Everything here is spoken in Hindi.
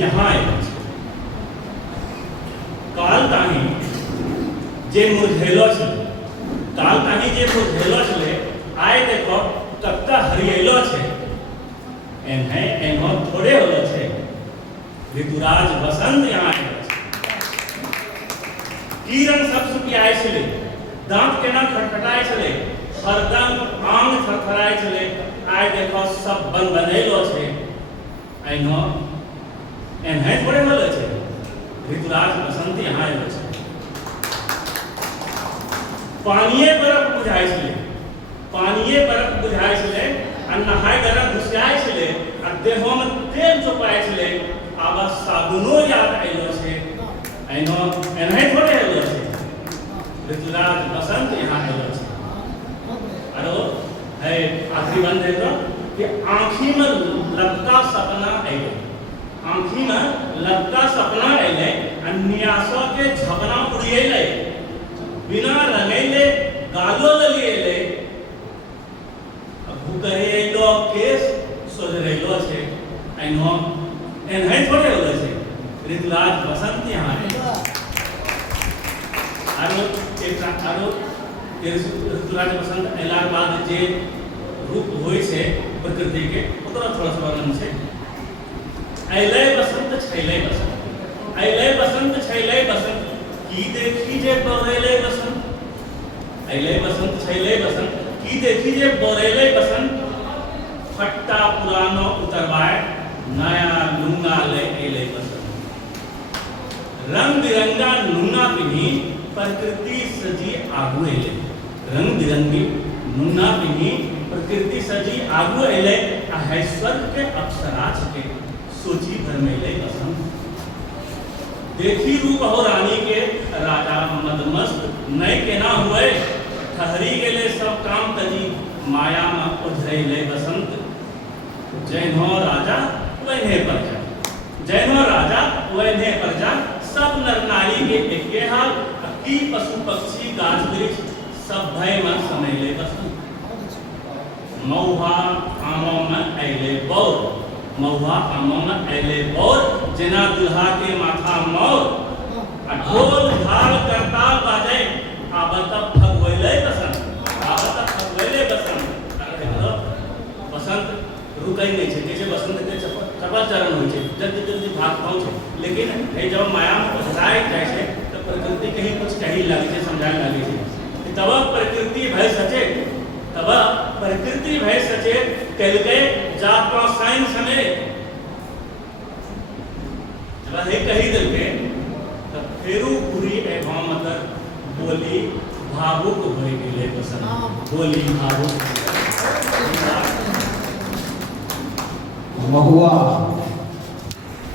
यहाँ आयल छै। काल ताही जे मुरझेलो छलै, काल ताही जे मुरझेलो छलै, आइ देखो कत्ता हरियलो छै। एनो थोड़े होलो छै। ऋतुराज बसंत यहाँ आयल छै। की रंग सब सुखियाइ छलै, दांत केना खटखटाइ छलै, हरदम आंग थरथराइ छलै, आइ देखो सब बनबनैलो छै। एनो एनहे थोड़े होलो छै। ऋतुराज बसंत यहाँ आयल छै। पानिये बरफ बुझाइ छलै, पानिये बरफ बुझाइ छलै, आ नहाय गरम घुसियाइ छलै, आ देहोमे तेल चोपाइ छलै, आब साबुनो याद आइलो छै। एनो एनहे थोड़े आइलो छै। ऋतुराज बसंत यहाँ आइलो छै। आरो है आखिरी बंद देखो कि आँखी में लपका सपना अइले, आँखी में लपका सपना अइले, अन्यासो के झपना उड़िएले, बिना रंगैले गालो ललिएले, भूकरेलो केस सोजरेलो छै। एनो एनहे थोड़े होलो छै। ऋतुराज बसंत यहाँ आइले। आरो ऋतुराज बसंत अयला बाद जे रूप होइ छै प्रकृति के, ओकरा थोड़ा सा वर्णन छै। अयलै बसंत छैलै बसंत, अयलै बसंत छैलै बसंत, की देखी जे बोरेलै बसंत। अयलै बसंत छैलै बसंत, की देखी जे बोरेलै बसंत। फट्टा पुरानो उतरवाए, नया लुंगा ले अयलै बसंत। रंग बिरंगा लुंगा पिन्ही प्रकृति सजी आगू अयलै। रंग बिरंगी लुंगा पिन्ही प्रकृति सजी आगू अयलै, आ है स्वर्ग के अप्सरा छके, सोची भरमैलै बसंत। देखी रूप हो रानी के, राजा मदमस्त नय केना हुए, ठहरी गेले सब काम तजी, माया में उझरैले बसंत। जैनो राजा वैने प्रजा, जैनो राजा वैने प्रजा, सब नर नारी के एके हाल, की पशु पक्षी गाछ वृक्ष सब भय में समैले बसंत। महुआ आमो में अयले बौर, महुआ आमो में अयले बौर, जेना दुल्हा के माथा मोर, आ ढोल झाल करताल बाजे, आबत फगवैले बसंत, आबत फगवैले बसंत। अरे बसंत रुकै नहीं छै, जैसे बसंत के चपल चरण होइ छै, जल्दी जल्दी भाग पहुँचे, लेकिन है जब माया में उझराय जाइ छै तो प्रकृति कहीं कुछ कही लगे छै, समझाए लगे छै। तब प्रकृति भय सचेत, तब प्रकृति भय सचेत कलके जापा साइन समेत। जब है कही दिलके तब फेरू पूरी एवं मतर बोली भावुक भय गेले बसंत, बोली भावुक। महुआ